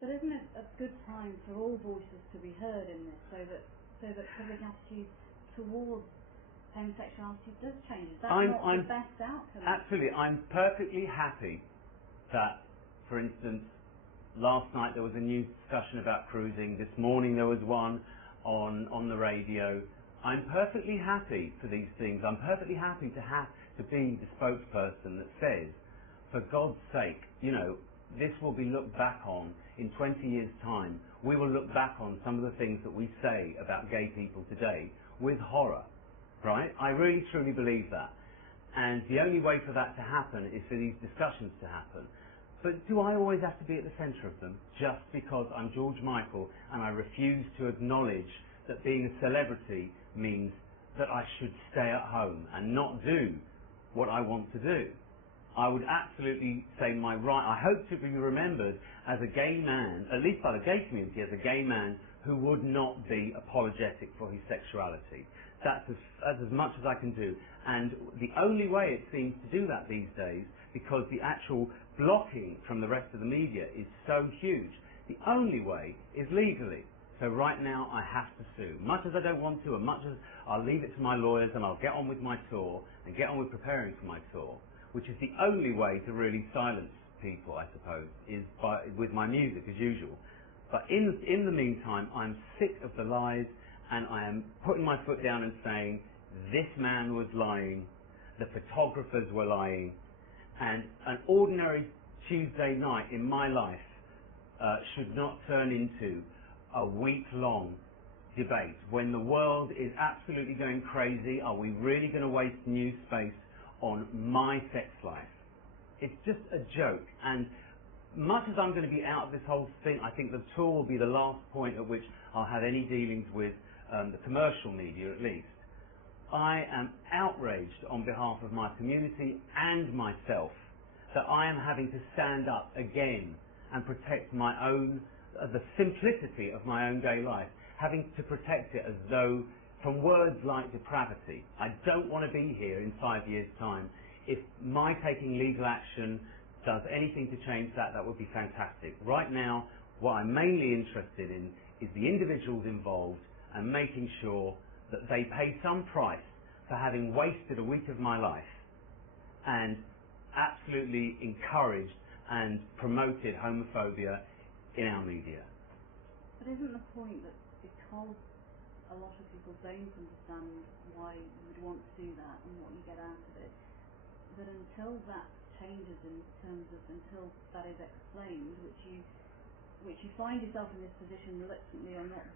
But isn't it a good time for all voices to be heard in this, so that public attitudes towards homosexuality does change? Is that not the best outcome? Absolutely. I'm perfectly happy that, for instance, last night there was a news discussion about cruising. This morning there was one on the radio. I'm perfectly happy for these things. I'm perfectly happy to be the spokesperson that says, for God's sake, you know, this will be looked back on in 20 years' time. We will look back on some of the things that we say about gay people today with horror, right? I really truly believe that. And the only way for that to happen is for these discussions to happen. But do I always have to be at the centre of them just because I'm George Michael and I refuse to acknowledge that being a celebrity means that I should stay at home and not do what I want to do? I would absolutely say my right. I hope to be remembered as a gay man, at least by the gay community, as a gay man who would not be apologetic for his sexuality. That's as much as I can do. And the only way it seems to do that these days, because the actual blocking from the rest of the media is so huge, the only way is legally. So right now I have to sue. Much as I don't want to, and much as I'll leave it to my lawyers and I'll get on with my tour and get on with preparing for my tour, which is the only way to really silence people, I suppose, is with my music as usual. But in the meantime, I'm sick of the lies, and I am putting my foot down and saying, this man was lying, the photographers were lying, and an ordinary Tuesday night in my life should not turn into a week-long debate. When the world is absolutely going crazy, are we really going to waste news space on my sex life? It's just a joke. And much as I'm going to be out of this whole thing, I think the tour will be the last point at which I'll have any dealings with the commercial media, at least. I am outraged on behalf of my community and myself that I am having to stand up again and protect my own, the simplicity of my own gay life, having to protect it as though from words like depravity. I don't want to be here in 5 years' time. If my taking legal action does anything to change that, that would be fantastic. Right now, what I'm mainly interested in is the individuals involved and making sure that they pay some price for having wasted a week of my life and absolutely encouraged and promoted homophobia in our media. But isn't the point that because a lot of people don't understand why you would want to do that and what you get out of it, that until that changes in terms of, until that is explained, which you find yourself in this position reluctantly or not